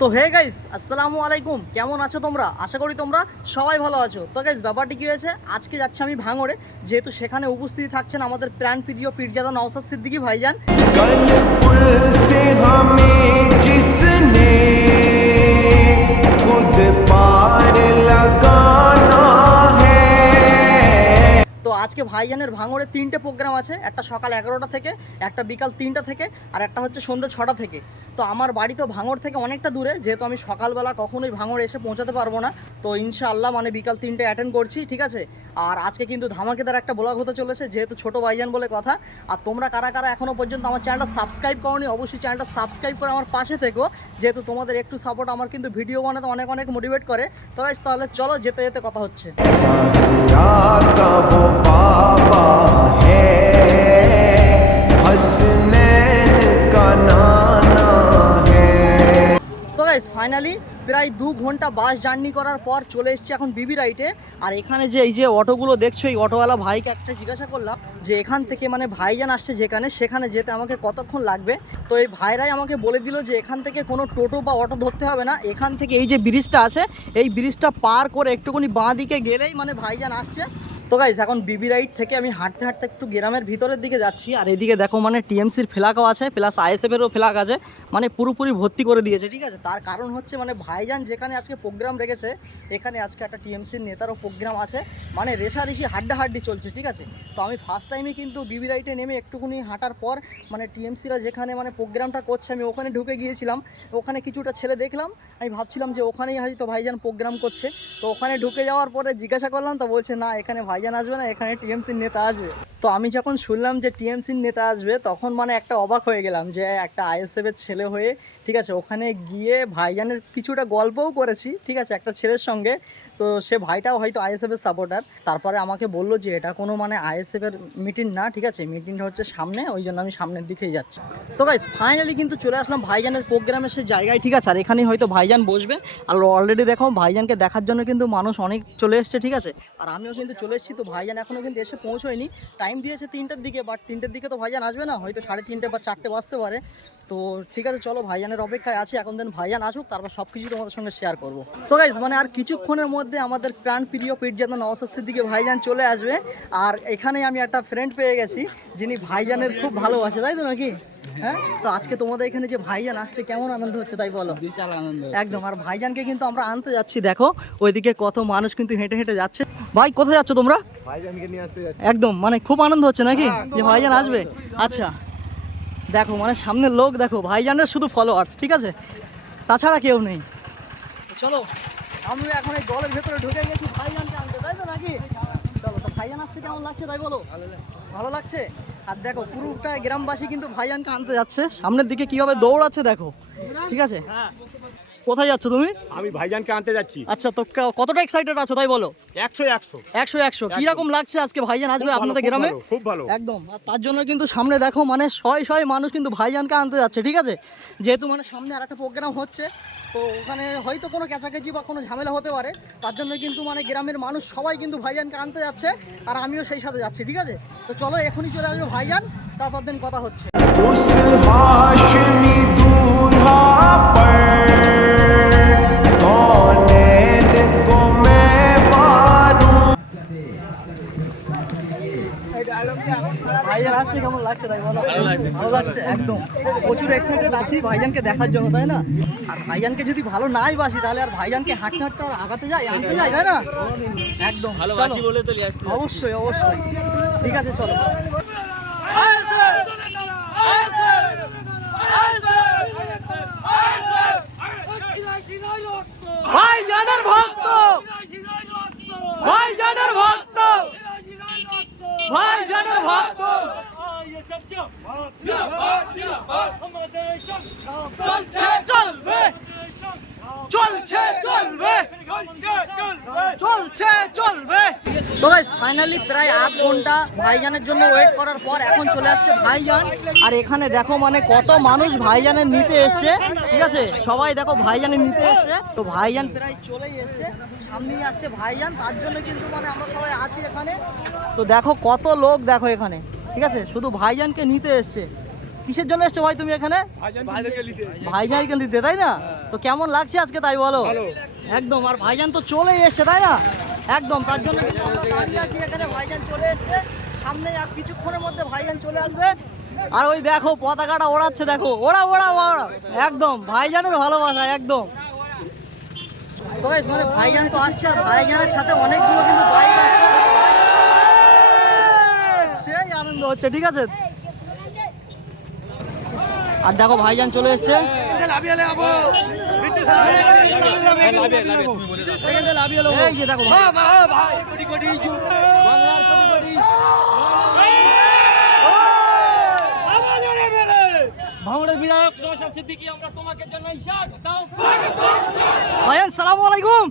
তো hey guys, আসসালামু আলাইকুম। কেমন আছো তোমরা? আশা করি তোমরা সবাই ভালো আছো। তো গাইস, ব্যাপারটি কি হয়েছে, আজকে যাচ্ছি আমি ভাঙড়ে, যেহেতু সেখানে উপস্থিত থাকছেন আমাদের প্রাণ প্রিয় পীরজাদা নওশাদ সিদ্দিকী ভাইজান। তো আজকে ভাইজানের ভাঙড়ে 3টে প্রোগ্রাম আছে, একটা সকাল 11টা থেকে, একটা বিকাল 3টা থেকে, আর একটা হচ্ছে সন্ধ্যে 6টা থেকে। তো আমার বাড়ি তো ভাঙড় থেকে অনেকটা দূরে, যেহেতু আমি সকালবেলা কখনোই ভাঙড়ে এসে পৌঁছাতে পারবো না। তো ইনশাআল্লাহ মানে বিকাল 3টে অ্যাটেন্ড করছি, ঠিক আছে। আর আজকে কিন্তু ধামাকেদার একটা ব্লগ হতে চলেছে, যেহেতু ছোটো ভাইজান বলে কথা। আর তোমরা কারা কারা এখনও পর্যন্ত আমার চ্যানেলটা সাবস্ক্রাইব করোনি, অবশ্যই চ্যানেলটা সাবস্ক্রাইব করে আমার পাশে থেকো, যেহেতু তোমাদের একটু সাপোর্ট আমার কিন্তু ভিডিও বানাতে অনেক অনেক মোটিভেট করে। তো গাইস, তাহলে চলো যেতে যেতে কথা হচ্ছে। তো গাইস, ফাইনালি প্রায় 2 ঘন্টা বাস জার্নি করার পর চলে এসেছি এখন বিবি রাইটে। আর এখানে যে এই যে অটোগুলো দেখছো, এই অটোওয়ালা ভাইকে একটা জিজ্ঞাসা করলাম যে এখান থেকে মানে ভাইজান আসছে যেখানে, সেখানে যেতে আমাকে কতক্ষণ লাগবে। তো এই ভাইরাই আমাকে বলে দিল যে এখান থেকে কোনো টোটো বা অটো ধরতে হবে না, এখান থেকে এই যে ব্রিজটা আছে, এই ব্রিজটা পার করে একটুখানি বাঁ দিকে গেলেই মানে ভাইজান আসছে। তো গাইস, এখন বিবি রাইট থেকে আমি হাঁটতে হাঁটতে একটু গ্রামের ভিতরের দিকে যাচ্ছি। আর এদিকে দেখো মানে টিএমসির ফ্ল্যাগও আছে, প্লাস আইএসএফেরও ফ্ল্যাগ আছে, মানে পুরোপুরি ভর্তি করে দিয়েছে, ঠিক আছে। তার কারণ হচ্ছে মানে ভাইজান যেখানে আজকে প্রোগ্রাম রেখেছে, এখানে আজকে একটা টিএমসির নেতারও প্রোগ্রাম আছে, মানে রেশারেশি হাড্ডাহাড্ডি চলছে, ঠিক আছে। তো আমি ফার্স্ট টাইমে কিন্তু বিবি রাইটে নেমে একটুখানি হাঁটার পর মানে টিএমসিরা যেখানে মানে প্রোগ্রামটা করছে, আমি ওখানে ঢুকে গিয়েছিলাম। ওখানে কিছুটা ছেলে দেখলাম, আমি ভাবছিলাম যে ওখানেই হয়তো ভাইজান প্রোগ্রাম করছে। তো ওখানে ঢুকে যাওয়ার পরে জিজ্ঞাসা করলাম, তো বলছে না, এখানে ভাইজান আসবে না, এখানে টিএমসির নেতা আসবে। তো আমি যখন শুনলাম যে টিএমসির নেতা আসবে, তখন মানে একটা অবাক হয়ে গেলাম যে একটা আইএসএফের ছেলে হয়ে, ঠিক আছে, ওখানে গিয়ে ভাইজানের কিছুটা গল্পও করেছি, ঠিক আছে, একটা ছেলের সঙ্গে। তো সে ভাইটাও হয়তো আইএসএফের সাপোর্টার। তারপরে আমাকে বললো যে এটা কোনো মানে আইএসএফের মিটিং না, ঠিক আছে, মিটিংটা হচ্ছে সামনে, ওই জন্য আমি সামনের দিকেই যাচ্ছি। তো গাইস, ফাইনালি কিন্তু চলে আসলাম ভাইজানের প্রোগ্রামের সে জায়গায়, ঠিক আছে। আর এখানেই হয়তো ভাইজান বসবে। আর অলরেডি দেখো ভাইজানকে দেখার জন্য কিন্তু মানুষ অনেক চলে এসছে, ঠিক আছে। আর আমিও কিন্তু চলে এসেছি। তো ভাইজান এখনও কিন্তু এসে পৌঁছয়নি, টাইম দিয়েছে 3টার দিকে, বাট 3টার দিকে তো ভাইজান আসবে না, হয়তো 3:30 বা 4টে বাজতে পারে। তো ঠিক আছে, চলো ভাইজানের অপেক্ষায় আছি, এখন দেন ভাইজান আসুক, তারপর সব কিছু তোমাদের সঙ্গে শেয়ার করবো। তো গাইস, মানে আর কিছুক্ষণের মধ্যে আমাদের প্রাণ প্রিয় পীরজাদা নওশাদ সিদ্দিকী ভাইজান চলে আসবে। আর এখানেই আমি একটা ফ্রেন্ড পেয়ে গেছি, যিনি ভাইজানের খুব ভালোবাসে, তাই তো নাকি? হ্যাঁ। তো আজকে তোমাদের এখানে যে ভাইজান আসছে, কেমন আনন্দ হচ্ছে তাই বলো? বিশাল আনন্দ একদম। আর ভাইজানকে কিন্তু আমরা আনতে যাচ্ছি, দেখো ওইদিকে কত মানুষ কিন্তু হেঁটে হেঁটে যাচ্ছে। ভাই, কোথায় যাচ্ছ তোমরা? ভাইজানকে নিয়ে আসতে যাচ্ছি। একদম, মানে খুব আনন্দ হচ্ছে নাকি যে ভাইজান আসবে? আচ্ছা, দেখো মানে সামনের লোক দেখো, ভাইজানের শুধু ফলোয়ার্স, ঠিক আছে, তাছাড়া কেউ নেই। চলো, আমি এখন এই দলের ভেতরে ঢুকে গেছি ভাইজানকে আনতে, তাই তো নাকি? চলো, তো ভাইজান আসছে, কেমন লাগছে তাই বলো? ভালো লাগছে। আর দেখো পুরোটা গ্রামবাসী কিন্তু ভাইজানকে আনতে যাচ্ছে, সামনের দিকে কিভাবে দৌড়াচ্ছে দেখো, ঠিক আছে। কোথায় যাচ্ছ তুমি? আমি ভাইজানকে আনতে যাচ্ছি। আচ্ছা, তো কতটা এক্সাইটেড আছো তাই বলো? 100 কি রকম লাগছে আজকে ভাইজান আসবে আপনাদের গ্রামে? খুব ভালো একদম। আর তার জন্য কিন্তু সামনে দেখো মানে শয় মানুষ কিন্তু ভাইজানকে আনতে যাচ্ছে, ঠিক আছে। যেহেতু মানে সামনে আর একটা প্রোগ্রাম হচ্ছে, তো ওখানে হয়তো কোনো কেঁচাকেচি বা কোনো ঝামেলা হতে পারে, তার জন্য কিন্তু মানে গ্রামের মানুষ সবাই কিন্তু ভাইজানকে আনতে যাচ্ছে, আর আমিও সেই সাথে যাচ্ছি, ঠিক আছে। তো চলো, এখনই চলে আসবে ভাইজান, তারপর দিন কথা হচ্ছে। ভাইজান আসছে, কেমন লাগছে তাই বলো? ভালো লাগছে, একদম প্রচুর এক্সাইটেড আছি ভাইজানকে দেখার জন্য, তাই না? আর ভাইজানকে যদি ভালো নাই বাসি, তাহলে আর ভাইজানকে হাঁটতে হাঁটতে আর আগাতে যাই, আনতে যাই, তাই না? একদম, অবশ্যই অবশ্যই, ঠিক আছে, চলো। ভাইজানের ভক্ত, ভাইজানের ভক্ত, ভাইজানের ভক্ত, চলছে চলবে, চলছে চলবে, চলছে চলবে। তো গাইস, ফাইনালি প্রায় আধ ঘন্টা ভাইজানের জন্য ওয়েট করার পর এখন চলে আসছে ভাইজান। আর এখানে দেখো মানে কত মানুষ ভাইজানের নিতে এসছে, ঠিক আছে, সবাই দেখো ভাইজানের নিতে এসছে। তো ভাইজান প্রায় চলেই এসছে, সামনেই আসছে ভাইজান, তার জন্য কিন্তু মানে আমরা সবাই আছি এখানে। তো দেখো কত লোক দেখো এখানে, ঠিক আছে, শুধু ভাইজানকে নিতে এসছে। কিসের জন্য এসছো ভাই তুমি এখানে? ভাইজানকে নিতে, তাই না? তো কেমন লাগছে আজকে তাই বলো? একদম। আর ভাইজান তো চলেই এসছে, তাই না? একদম, তার জন্য কিন্তু আমরা দাঁড়িয়ে আছি এখানে। ভাইজান চলে এসছে সামনে, আর কিছুক্ষণের মধ্যে ভাইজান চলে আসবে। আর ওই দেখো পতাকাটা ওড়াচ্ছে, দেখো ওড়া ওড়া ওড়া, একদম ভাইজানের ভালোবাসা একদম। তো গাইস মানে ভাইজান তো আসছে, আর ভাইজানের সাথে অনেকগুলো কিন্তু বাইক আসছে, সেই আনন্দ হচ্ছে, ঠিক আছে। আর দেখো ভাইজান চলে এসছে। এই যে দেখো ভাইজান, সালামু আলাইকুম।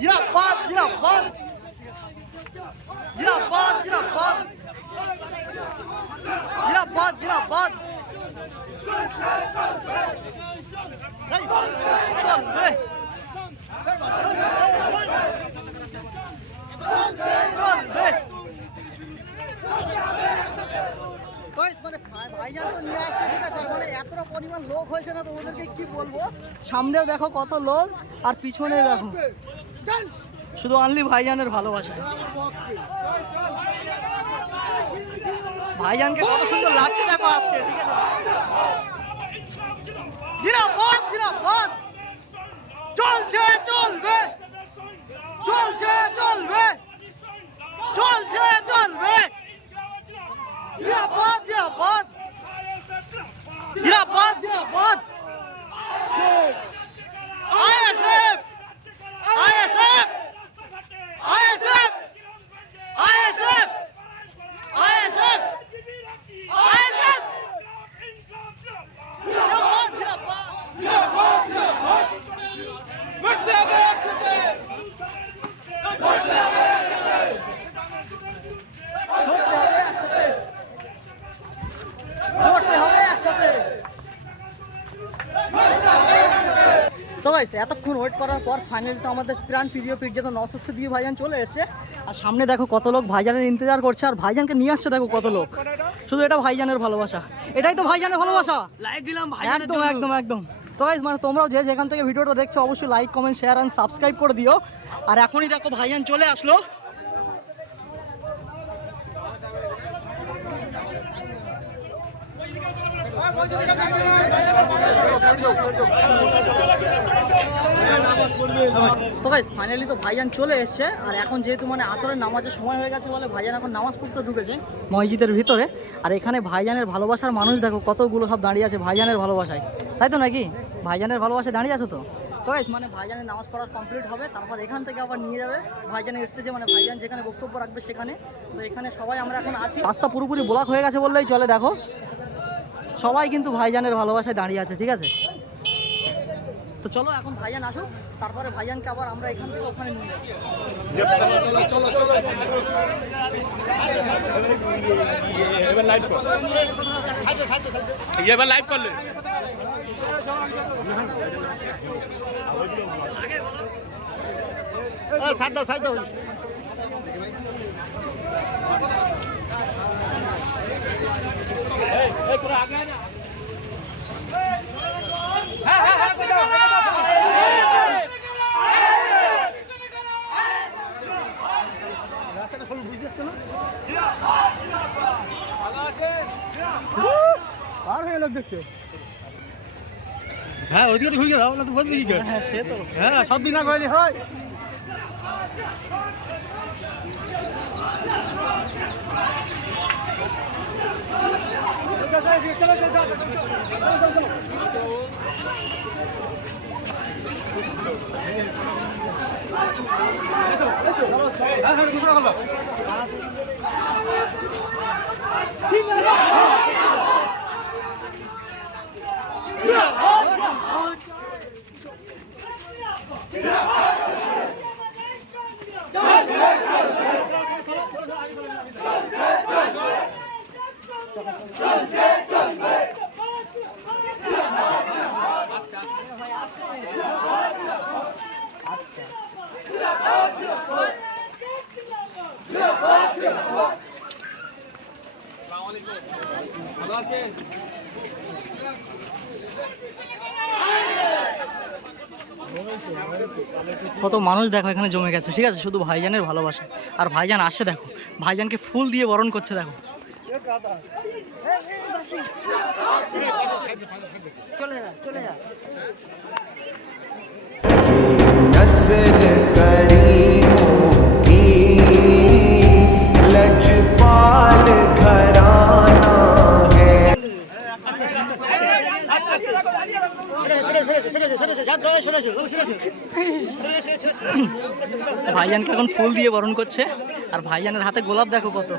জিরাফাত জিরাফাত জিরাফাত জিরাফাত জিরাফাত জিরাফাত মানে ভাইজান তো নিয়ে আসছে, ঠিক আছে, মানে এতটা পরিমাণ লোক হয়েছে না, তোমাদেরকে কি বলবো। সামনেও দেখো কত লোক, আর পিছনে দেখো শুধু অনলি ভাইজানের ভালোবাসা। ভাইজানকে কত সুন্দর লাগছে দেখো আজকে, ঠিক আছে। জিরাফাত জিরাফাত চলছে চলবে, চলছে চলবে, চলছে চলবে। জিরাফাত জিরাফাত জিরাফাত জিরাফাত ISF ISF ISF ISF ISF ISF জিরাফাত জিরাফাত জিরাফাত জিরাফাত মরতে হবে একসাথে, মরতে হবে একসাথে, মরতে হবে একসাথে, মরতে হবে একসাথে। তো গাইস এতক্ষণ ওয়েট করার পর ফাইনালি তো আমাদের প্রাণ প্রিয় পিজ্জা তো নসস্তে দিয়ে ভাইজান চলে এসছে। আর সামনে দেখো কত লোক ভাইজানের ইন্তজার করছে, আর ভাইজানকে নিয়ে আসছে দেখো কত লোক। শুধু এটা ভাইজানের ভালোবাসা, এটাই তো ভাইজানের ভালোবাসা। লাইক দিলাম ভাইজানের জন্য, একদম একদম একদম। তো গাইস মানে তোমরাও যে যেখান থেকে ভিডিওটা দেখছো অবশ্যই like comment share and subscribe করে দিও। আর এখনই দেখো ভাইজান চলে আসলো। তো গাইস ফাইনালি তো ভাইজান চলে এসছে। আর এখন যেহেতু মানে আসরের নামাজের সময় হয়ে গেছে বলে ভাইজান এখন নামাজ পড়তে ঢুকেছে মসজিদের ভিতরে। আর এখানে ভাইজানের ভালোবাসার মানুষ দেখো কতগুলো সব দাঁড়িয়ে আছে ভাইজানের ভালোবাসায়, তাই তো নাকি? ভাইজানের ভালোবাসায় দাঁড়িয়ে আছো তো। তো গাইস মানে ভাইজানের নামাজ পড়া কমপ্লিট হবে, তারপর এখান থেকে আবার নিয়ে যাবে ভাইজানের স্টেজে, মানে ভাইজান যেখানে বক্তব্য রাখবে সেখানে। তো এখানে সবাই আমরা এখন আছি, রাস্তা পুরোপুরি ব্লক হয়ে গেছে বললেই চলে। দেখো সবাই কিন্তু ভাইজানের ভালোবাসায় দাঁড়িয়ে আছে, ঠিক আছে। তো চলো এখন ভাইজান আসুক, তারপরে ভাইজানকে আবার আমরা এখান থেকে ওখানে নিয়ে যাবো। এবার লাইভ কর এবার লাইভ করলে সাইড দাও সাইড দাও আর হয়ে লোক দেখতে হ্যাঁ ওইদিকে ঘুরে যাও না তো বলবি কি করে হ্যাঁ সে তো হ্যাঁ সব দিন না কইলে হয় কত মানুষ দেখো এখানে জমে গেছে, ঠিক আছে, শুধু ভাইজানের ভালোবাসা। আর ভাইজান আসছে দেখো, ভাইজানকে ফুল দিয়ে বরণ করছে দেখো। नस्ल करीमों की लजपाल घराना है। ভাইজানকে এখন ফুল দিয়ে বরণ করছে, আর ভাইজানের হাতে গোলাপ দেখো কত।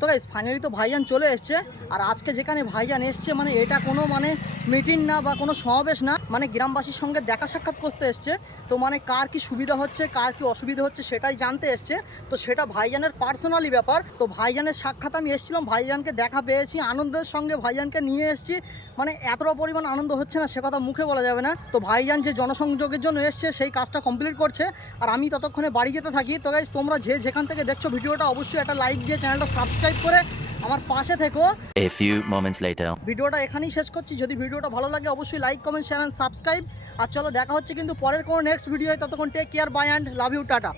তো গাইস ফাইনালি তো ভাইজান চলে এসছে। আর আজকে যেখানে ভাইজান এসছে মানে এটা কোনো মানে মিটিং না বা কোনো সমাবেশ না, মানে গ্রামবাসীর সঙ্গে দেখা সাক্ষাৎ করতে এসছে। তো মানে কার কি সুবিধা হচ্ছে কার কি অসুবিধা হচ্ছে সেটাই জানতে এসছে। তো সেটা ভাইজানের পার্সোনালি ব্যাপার। তো ভাইজানের সাক্ষাৎ আমি এসেছিলাম, ভাইজানকে দেখা পেয়েছি, আনন্দের সঙ্গে ভাইজানকে নিয়ে এসেছি। মানে এতটা পরিমাণ আনন্দ হচ্ছে না সে কথা মুখে বলা যাবে না। তো ভাইজান যে জনসংযোগের জন্য এসছে সেই কাজটা কমপ্লিট করছে, আর আমি ততক্ষণে বাড়ি যেতে থাকি। তো গাইস তোমরা যেখান থেকে দেখছো ভিডিওটা অবশ্যই একটা লাইক দিয়ে চ্যানেলটা সাবস্ক্রাইব করে আমার পাশে থেকো। A few moments later. ভিডিওটা এখানেই শেষ করছি। যদি ভিডিওটা ভালো লাগে অবশ্যই like comment share and subscribe. আর চলো দেখা হচ্ছে কিন্তু পরের কোনো নেক্সট ভিডিও। ততক্ষণ take care, bye and love you, tata.